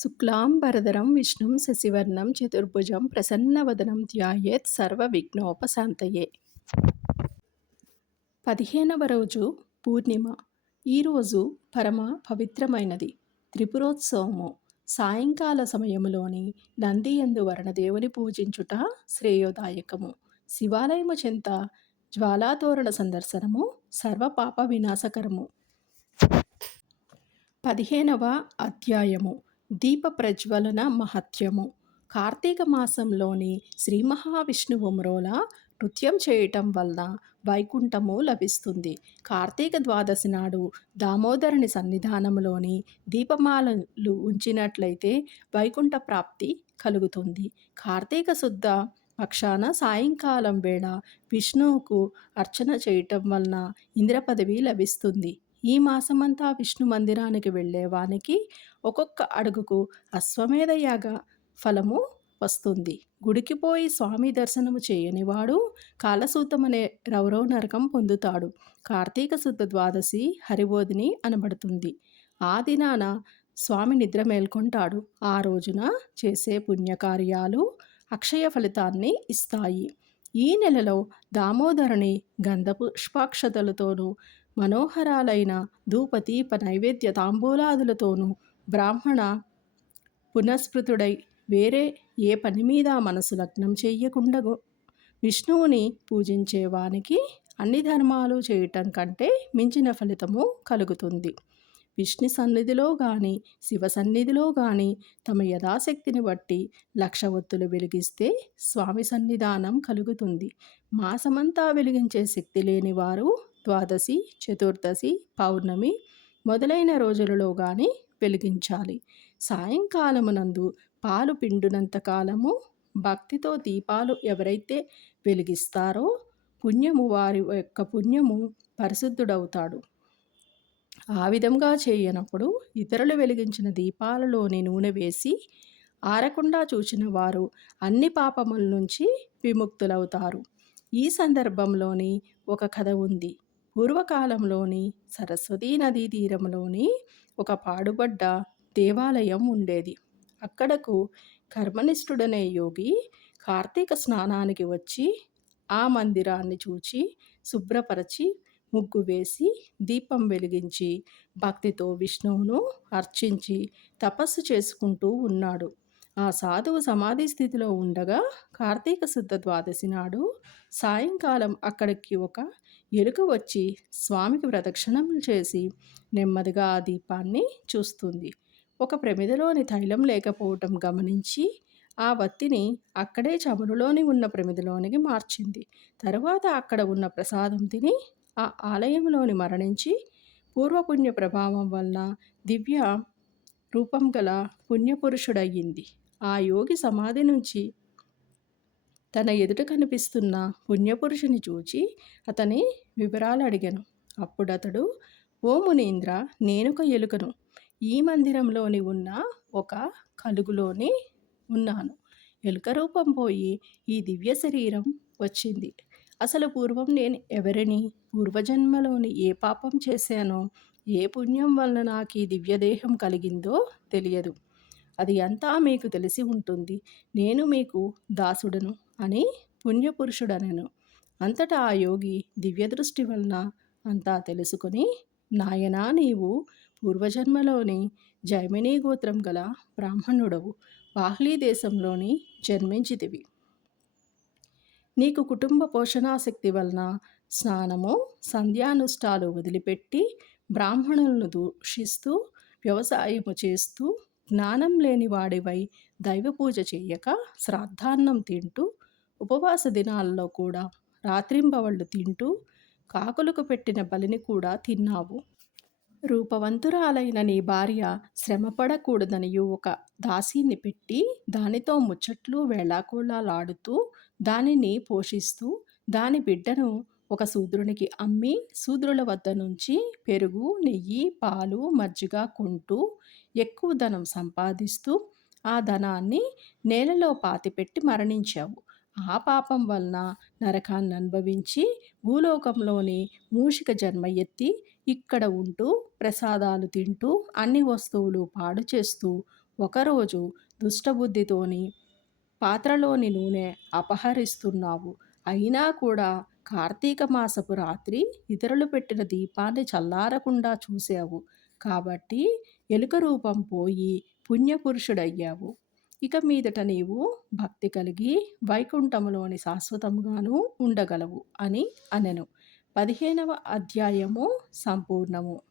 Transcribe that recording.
శుక్లాంబరధరం విష్ణుం శశివర్ణం చతుర్భుజం ప్రసన్నవదనం ధ్యాయేత్ సర్వ విఘ్నోపశాంతయే పదిహేనవ రోజు పూర్ణిమ. ఈరోజు పరమ పవిత్రమైనది. త్రిపురోత్సవము. సాయంకాల సమయములోని నందియందు వరణదేవుని పూజించుట శ్రేయోదాయకము. శివాలయము చెంత జ్వాలాతోరణ సందర్శనము సర్వపాప వినాశకరము. పదిహేనవ అధ్యాయము. దీప ప్రజ్వలన మహత్యము. కార్తీక మాసంలోని శ్రీ మహావిష్ణువు మ్రోల నృత్యం చేయటం వలన వైకుంఠము లభిస్తుంది. కార్తీక ద్వాదశి నాడు దామోదరుని సన్నిధానంలోని దీపమాలలు ఉంచినట్లయితే వైకుంఠ ప్రాప్తి కలుగుతుంది. కార్తీక శుద్ధ పక్షాన సాయంకాలం వేళ విష్ణువుకు అర్చన చేయటం వలన ఇంద్ర పదవి లభిస్తుంది. ఈ మాసమంతా విష్ణు మందిరానికి వెళ్ళేవానికి ఒక్కొక్క అడుగుకు అశ్వమేధ యాగ ఫలము వస్తుంది. గుడికి పోయి స్వామి దర్శనము చేయనివాడు కాలసూతమనే రౌరవ నరకం పొందుతాడు. కార్తీక శుద్ధ ద్వాదశి హరిబోధిని అనబడుతుంది. ఆ దినాన స్వామి నిద్ర మేల్కొంటాడు. ఆ రోజున చేసే పుణ్యకార్యాలు అక్షయ ఫలితాన్ని ఇస్తాయి. ఈ నెలలో దామోదరుని గంధ పుష్పాక్షతలతోనూ మనోహరాలైన ధూపదీప నైవేద్య తాంబూలాదులతోనూ బ్రాహ్మణ పునఃస్మృతుడై వేరే ఏ పని మీద మనసు లగ్నం చెయ్యకుండా విష్ణువుని పూజించేవానికి అన్ని ధర్మాలు చేయటం కంటే మించిన ఫలితము కలుగుతుంది. విష్ణు సన్నిధిలో కానీ శివ సన్నిధిలో కానీ తమ యథాశక్తిని బట్టి లక్ష ఒత్తులు వెలిగిస్తే స్వామి సన్నిధానం కలుగుతుంది. మాసమంతా వెలిగించే శక్తి లేని వారు ద్వాదశి చతుర్దశి పౌర్ణమి మొదలైన రోజులలో కానీ వెలిగించాలి. సాయంకాలమునందు పాలు పిండునంత కాలము భక్తితో దీపాలు ఎవరైతే వెలిగిస్తారో పుణ్యము వారి యొక్క పుణ్యము పరిశుద్ధుడవుతాడు. ఆ విధంగా చేయనప్పుడు ఇతరులు వెలిగించిన దీపాలలోని నూనె వేసి ఆరకుండా చూచిన వారు అన్ని పాపముల నుంచి విముక్తులవుతారు. ఈ సందర్భంలోని ఒక కథ ఉంది. పూర్వకాలంలోని సరస్వతీ నదీ తీరంలోని ఒక పాడుబడ్డ దేవాలయం ఉండేది. అక్కడకు కర్మనిష్ఠుడనే యోగి కార్తీక స్నానానికి వచ్చి ఆ మందిరాన్ని చూచి శుభ్రపరచి ముగ్గు వేసి దీపం వెలిగించి భక్తితో విష్ణువును అర్చించి తపస్సు చేసుకుంటూ ఉన్నాడు. ఆ సాధువు సమాధి స్థితిలో ఉండగా కార్తీక శుద్ధ ద్వాదశి నాడు సాయంకాలం అక్కడికి ఒక ఎలుక వచ్చి స్వామికి ప్రదక్షిణములు చేసి నెమ్మదిగా ఆ దీపాన్ని చూస్తుంది. ఒక ప్రమిదలోని తైలం లేకపోవటం గమనించి ఆ వత్తిని అక్కడే చమురులోని ఉన్న ప్రమిదలోనికి మార్చింది. తరువాత అక్కడ ఉన్న ప్రసాదం తిని ఆ ఆలయంలోని మరణించి పూర్వపుణ్య ప్రభావం వలన దివ్య రూపం గల పుణ్యపురుషుడయ్యింది. ఆ యోగి సమాధి నుంచి తన ఎదుట కనిపిస్తున్న పుణ్యపురుషుని చూచి అతని వివరాలు అడిగాను. అప్పుడు అతడు ఓ మునీంద్ర నేనొక ఎలుకను. ఈ మందిరంలోని ఉన్న ఒక కలుగులోని ఉన్నాను. ఎలుక రూపం పోయి ఈ దివ్య శరీరం వచ్చింది. అసలు పూర్వం నేను ఎవరిని పూర్వజన్మలోని ఏ పాపం చేశానో ఏ పుణ్యం వలన నాకు ఈ దివ్యదేహం కలిగిందో తెలియదు. అది అంతా మీకు తెలిసి ఉంటుంది. నేను మీకు దాసుడను అని పుణ్యపురుషుడనను. అంతటా ఆ యోగి దివ్యదృష్టి వలన అంతా తెలుసుకొని నాయనా నీవు పూర్వజన్మలోని జైమినీ గోత్రం గల బ్రాహ్మణుడవు. బాహ్లీ దేశంలోని జన్మించితివి. నీకు కుటుంబ పోషణాశక్తి వలన స్నానము సంధ్యానుష్ఠాలు వదిలిపెట్టి బ్రాహ్మణులను దూషిస్తూ వ్యవసాయము చేస్తూ జ్ఞానం లేని వాడివై దైవ పూజ చేయక శ్రాద్ధాన్నం తింటూ ఉపవాస దినాల్లో కూడా రాత్రింబవళ్ళు తింటూ కాకులకు పెట్టిన బలిని కూడా తిన్నావు. రూపవంతురాలైన నీ భార్య శ్రమపడకూడదనియు ఒక దాసీని పెట్టి దానితో ముచ్చట్లు వేళాకోళాలాడుతూ దానిని పోషిస్తూ దాని బిడ్డను ఒక శూద్రునికి అమ్మి శూద్రుల వద్ద నుంచి పెరుగు నెయ్యి పాలు మజ్జిగ కొంటూ ఎక్కువ ధనం సంపాదిస్తూ ఆ ధనాన్ని నేలలో పాతిపెట్టి మరణించావు. ఆ పాపం వలన నరకాన్ని అనుభవించి భూలోకంలోని మూషిక జన్మ ఎత్తి ఇక్కడ ఉంటూ ప్రసాదాలు తింటూ అన్ని వస్తువులు పాడు చేస్తూ ఒకరోజు దుష్టబుద్ధితోని పాత్రలోని నూనె అపహరిస్తున్నావు. అయినా కూడా కార్తీక మాసపు రాత్రి ఇతరులు పెట్టిన దీపాన్ని చల్లారకుండా చూసావు కాబట్టి ఎలుక రూపం పోయి పుణ్యపురుషుడయ్యావు. ఇక మీదట నీవు భక్తి కలిగి వైకుంఠములోని శాశ్వతముగాను ఉండగలవు అని అనెను. పదిహేనవ అధ్యాయము సంపూర్ణము.